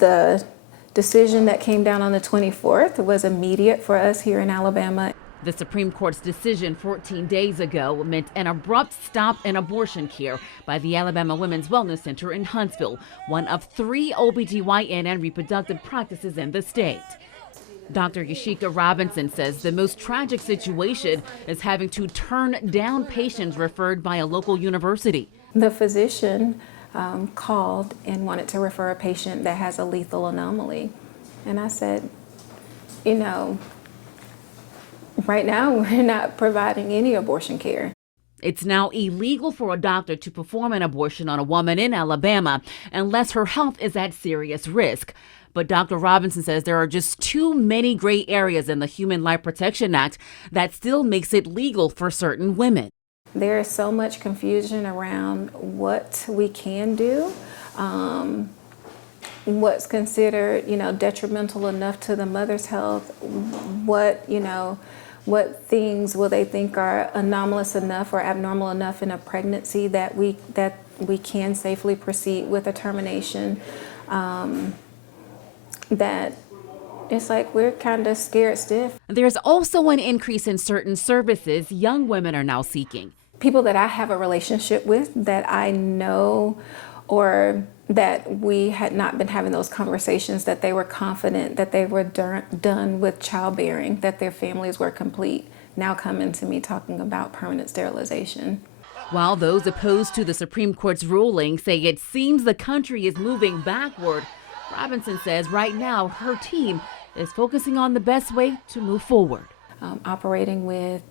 The decision that came down on the 24th was immediate for us here in Alabama. The Supreme Court's decision 14 days ago meant an abrupt stop in abortion care by the Alabama Women's Wellness Center in Huntsville, one of 3 OBGYN and reproductive practices in the state. Dr. Yashika Robinson says the most tragic situation is having to turn down patients referred by a local university. The physician called and wanted to refer a patient that has a lethal anomaly. And I said, you know, right now we're not providing any abortion care. It's now illegal for a doctor to perform an abortion on a woman in Alabama unless her health is at serious risk. But Dr. Robinson says there are just too many gray areas in the Human Life Protection Act that still makes it legal for certain women. There is so much confusion around what we can do, what's considered, detrimental enough to the mother's health, what things will they think are anomalous enough or abnormal enough in a pregnancy that we can safely proceed with a termination. That it's like we're kind of scared stiff. There's also an increase in certain services young women are now seeking. People that I have a relationship with that I know or that we had not been having those conversations, that they were confident that they were done with childbearing, that their families were complete, now coming to me talking about permanent sterilization. While those opposed to the Supreme Court's ruling say it seems the country is moving backward, Robinson says right now her team is focusing on the best way to move forward. Operating with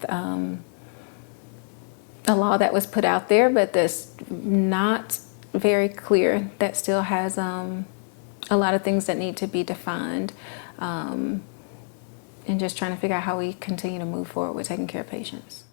a law that was put out there, but that's not very clear, that still has a lot of things that need to be defined, and just trying to figure out how we continue to move forward with taking care of patients.